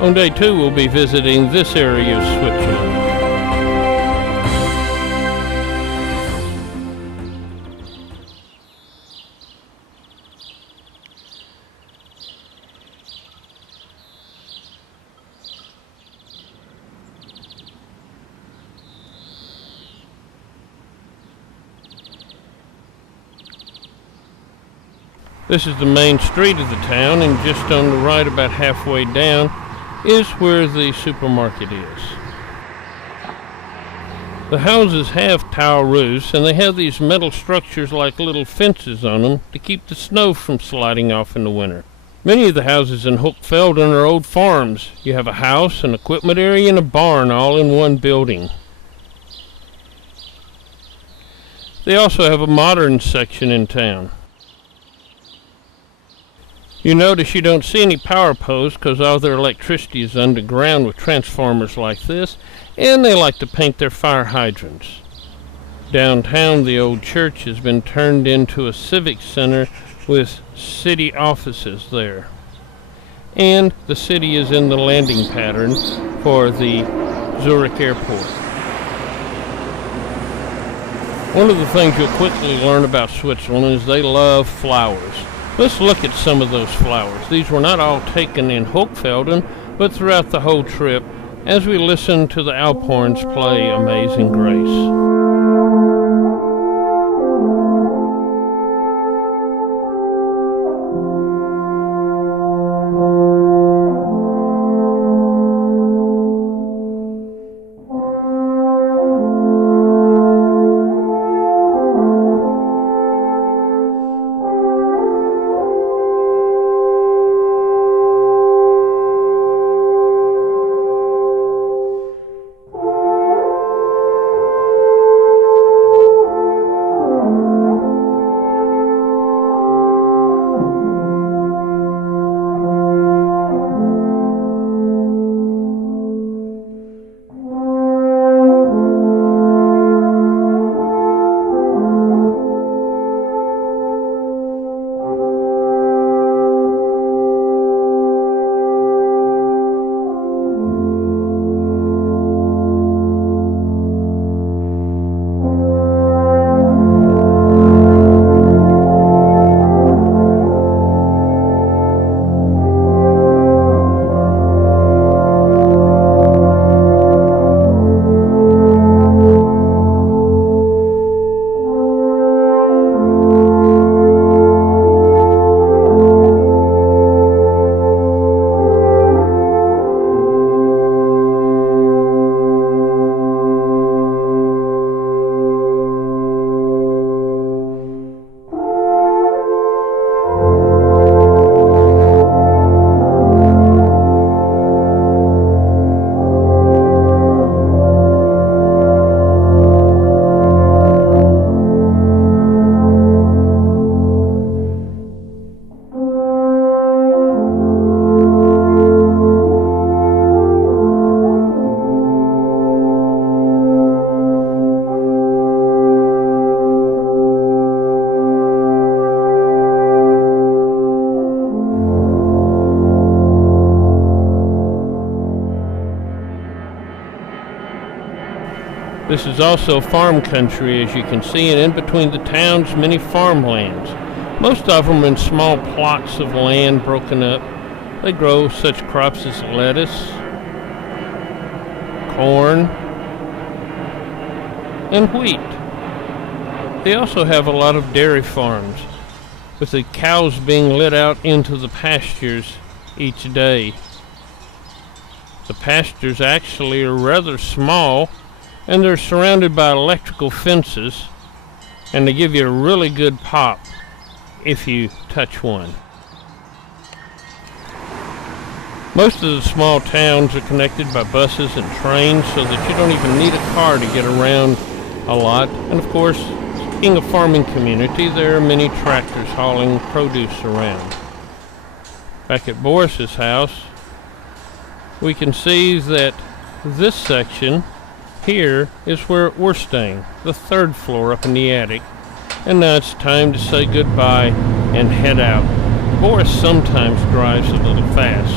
On day 2, we'll be visiting this area of Switzerland. This is the main street of the town, and just on the right, about halfway down, is where the supermarket is. The houses have tile roofs, and they have these metal structures like little fences on them to keep the snow from sliding off in the winter. Many of the houses in Hochfelden are old farms. You have a house, an equipment area, and a barn all in one building. They also have a modern section in town. You notice you don't see any power poles because all their electricity is underground with transformers like this, and they like to paint their fire hydrants. Downtown, the old church has been turned into a civic center with city offices there. And the city is in the landing pattern for the Zurich airport. One of the things you'll quickly learn about Switzerland is they love flowers. Let's look at some of those flowers. These were not all taken in Hochfelden, but throughout the whole trip as we listen to the Alphorns play Amazing Grace. This is also farm country, as you can see, and in between the towns, many farmlands. Most of them in small plots of land broken up. They grow such crops as lettuce, corn, and wheat. They also have a lot of dairy farms, with the cows being let out into the pastures each day. The pastures actually are rather small, and they're surrounded by electrical fences, and they give you a really good pop if you touch one. Most of the small towns are connected by buses and trains so that you don't even need a car to get around a lot. And of course, being a farming community, there are many tractors hauling produce around. Back at Boris's house, we can see that this section here is where we're staying, the third floor up in the attic. And now it's time to say goodbye and head out. Boris sometimes drives a little fast.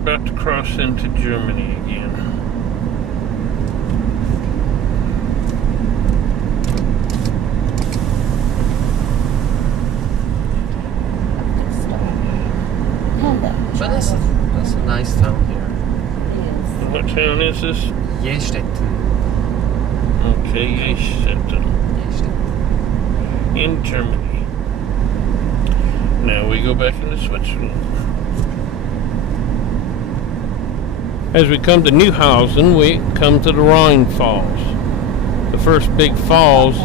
about to cross into Germany again. But that's a nice town here. What town is this? Jestetten. Okay, Jestetten. In Germany. Now we go back into Switzerland. As we come to Neuhausen, we come to the Rhine Falls, the first big falls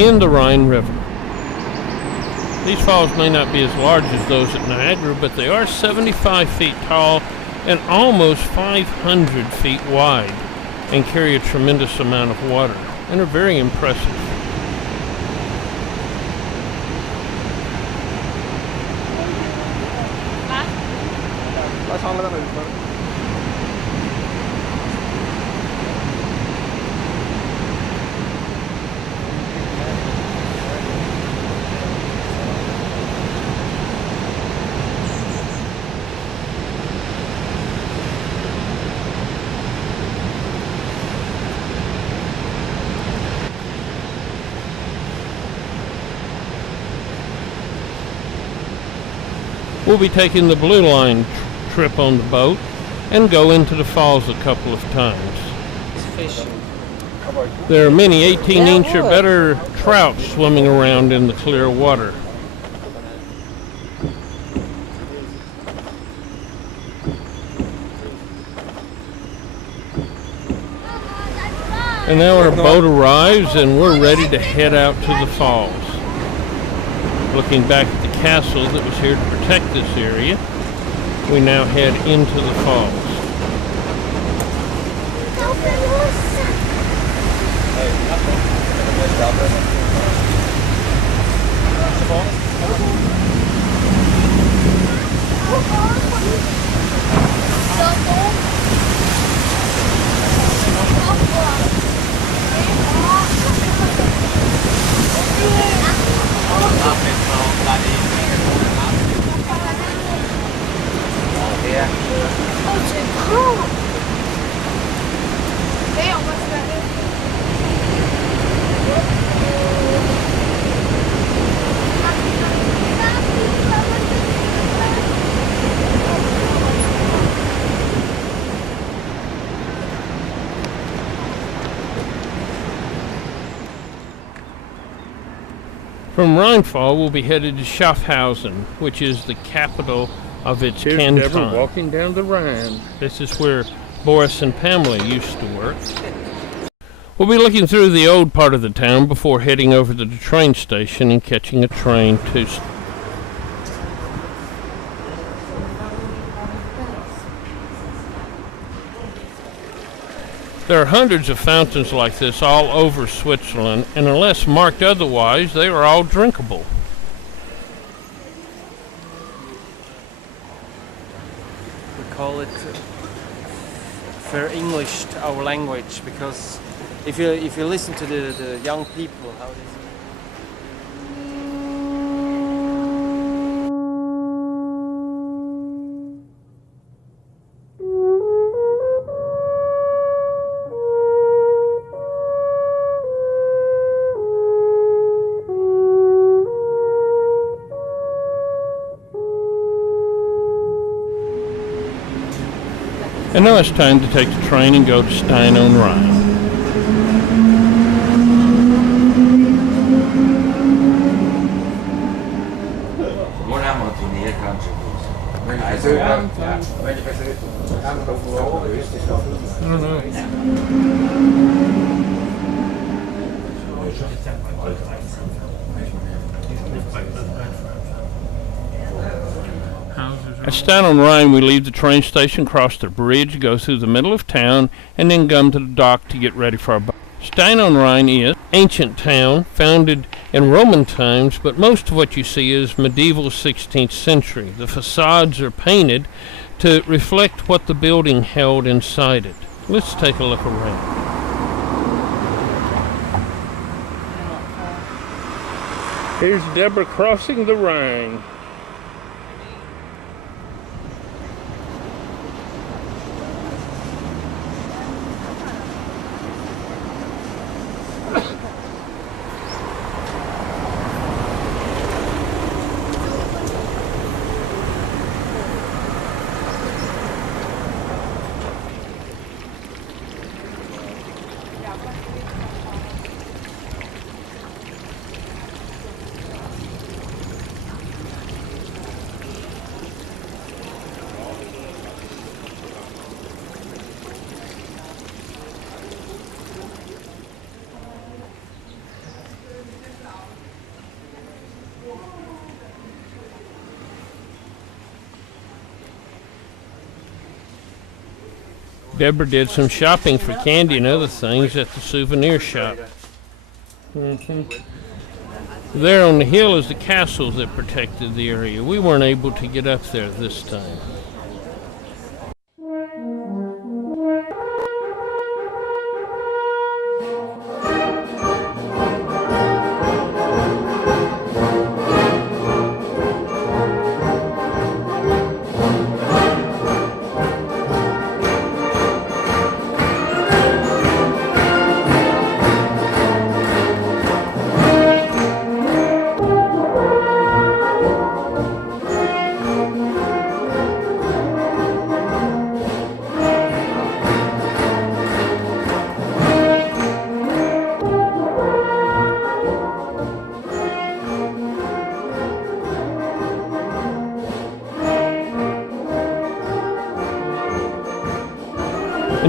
in the Rhine River. These falls may not be as large as those at Niagara, but they are 75 feet tall and almost 500 feet wide, and carry a tremendous amount of water, and are very impressive. We'll be taking the Blue Line trip on the boat and go into the falls a couple of times. There are many 18-inch or better trout swimming around in the clear water. And now our boat arrives and we're ready to head out to the falls. Looking back at the castle that was here to protect this area, we now head into the falls. From Rheinfall, we'll be headed to Schaffhausen, which is the capital of its canton. Here's Deborah walking down the Rhine. This is where Boris and Pamela used to work. We'll be looking through the old part of the town before heading over to the train station and catching a train to... There are hundreds of fountains like this all over Switzerland, and unless marked otherwise, they are all drinkable. We call it ver-Englished our language, because if you listen to the young people, how they say. And now it's time to take the train and go to Stein on Rhine. At Stein on Rhine, we leave the train station, cross the bridge, go through the middle of town, and then come to the dock to get ready for our boat. Stein on Rhine is an ancient town, founded in Roman times, but most of what you see is medieval 16th century. The facades are painted to reflect what the building held inside it. Let's take a look around. Here's Deborah crossing the Rhine. Deborah did some shopping for candy and other things at the souvenir shop. There on the hill is the castle that protected the area. We weren't able to get up there this time.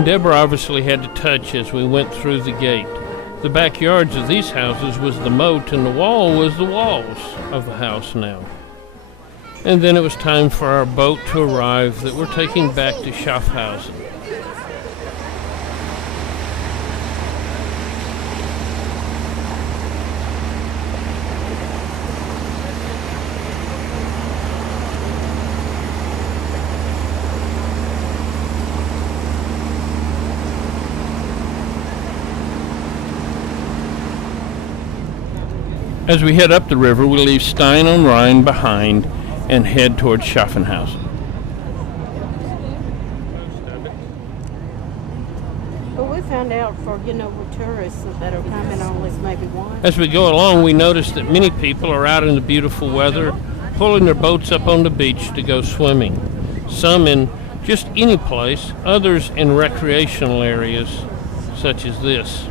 And Deborah obviously had to touch as we went through the gate. The backyards of these houses was the moat, and the wall was the walls of the house now. And then it was time for our boat to arrive that we're taking back to Schaffhausen. As we head up the river, we leave Stein am Rhein behind and head towards Schaffhausen. Well, we found out for, with tourists that are coming on this maybe one. As we go along, we notice that many people are out in the beautiful weather, pulling their boats up on the beach to go swimming. Some in just any place, others in recreational areas such as this.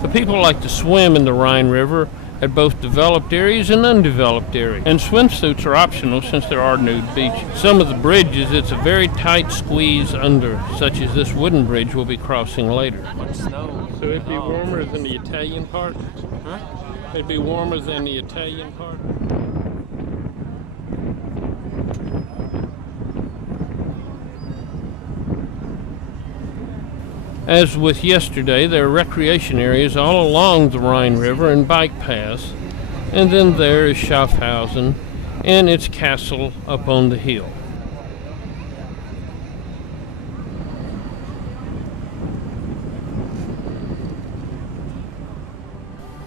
The people like to swim in the Rhine River at both developed areas and undeveloped areas. And swimsuits are optional since there are nude beaches. Some of the bridges, it's a very tight squeeze under, such as this wooden bridge we'll be crossing later. Snow. So it'd be warmer than the Italian part? Huh? It'd be warmer than the Italian part? As with yesterday, there are recreation areas all along the Rhine River and bike paths, and then there is Schaffhausen and its castle up on the hill.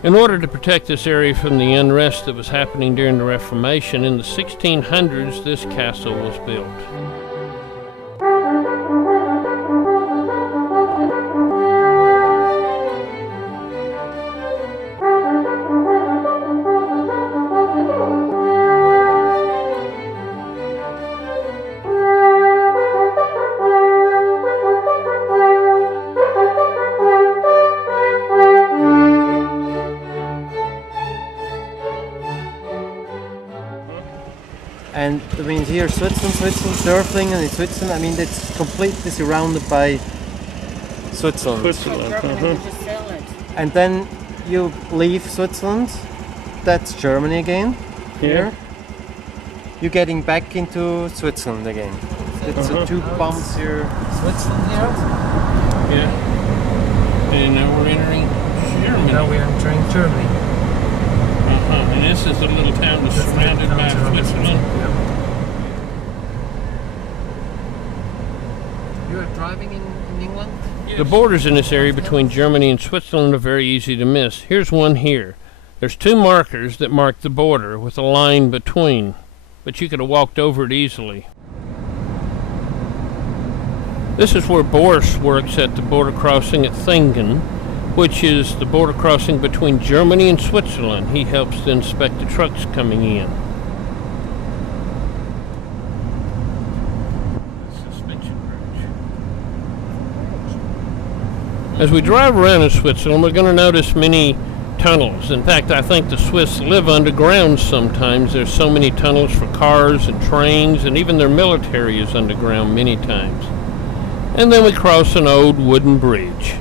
In order to protect this area from the unrest that was happening during the Reformation, in the 1600s this castle was built. And I mean, here Switzerland, surfing, and in Switzerland, I mean, it's completely surrounded by Switzerland. And then you leave Switzerland, that's Germany again. Here, you're getting back into Switzerland again. It's two bumps here. Switzerland here. Yeah. And now we're entering Germany. Now we're entering Germany. And this is a little town that's surrounded by Switzerland. You are driving in England? Yes. The borders in this area between Germany and Switzerland are very easy to miss. Here's one here. There's two markers that mark the border with a line between, but you could have walked over it easily. This is where Boris works at the border crossing at Thingen, which is the border crossing between Germany and Switzerland. He helps to inspect the trucks coming in. Suspension bridge. As we drive around in Switzerland, we're going to notice many tunnels. In fact, I think the Swiss live underground sometimes. There's so many tunnels for cars and trains, and even their military is underground many times. And then we cross an old wooden bridge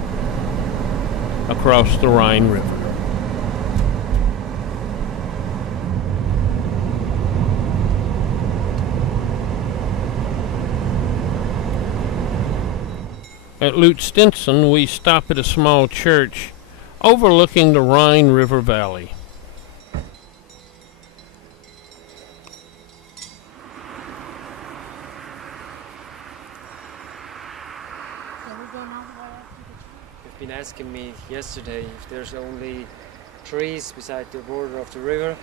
across the Rhine River. At Lutstensen, we stop at a small church overlooking the Rhine River Valley. You've been asking me yesterday if there's only trees beside the border of the river.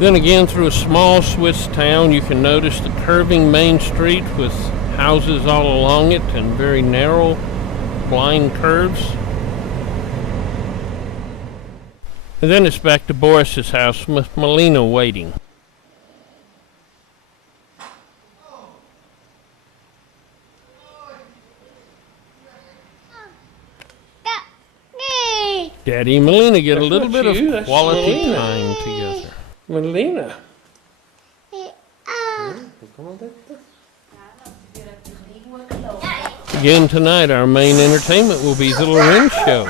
Then again, through a small Swiss town, you can notice the curving main street with houses all along it and very narrow, blind curves. And then it's back to Boris's house with Melina waiting. Daddy and Melina get a little bit of quality time together. Melina. Again tonight, our main entertainment will be the Loren show.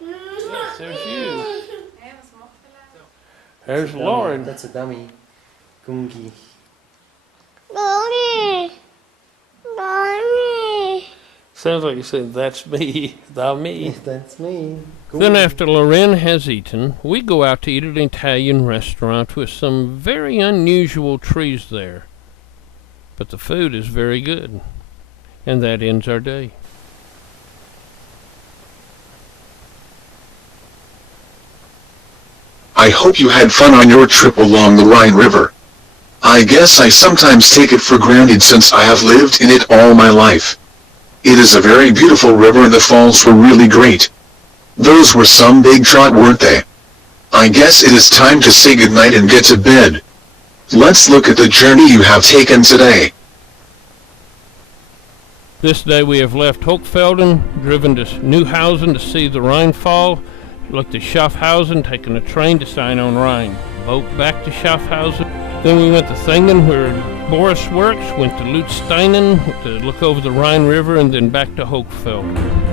Yes, there's you. There's Lauren. That's a dummy. Gungi. Sounds like you said, that's me, thou me. That's me. Then after Loren has eaten, we go out to eat at an Italian restaurant with some very unusual trees there. But the food is very good. And that ends our day. I hope you had fun on your trip along the Rhine River. I guess I sometimes take it for granted since I have lived in it all my life. It is a very beautiful river and the falls were really great. Those were some big trout, weren't they? I guess it is time to say goodnight and get to bed. Let's look at the journey you have taken today. This day we have left Hochfelden, driven to Neuhausen to see the Rheinfall, looked at Schaffhausen, taken a train to Stein on Rhine, boat back to Schaffhausen. Then we went to Thingen where Boris works, went to Lutsteinen to look over the Rhine River, and then back to Hochfelden.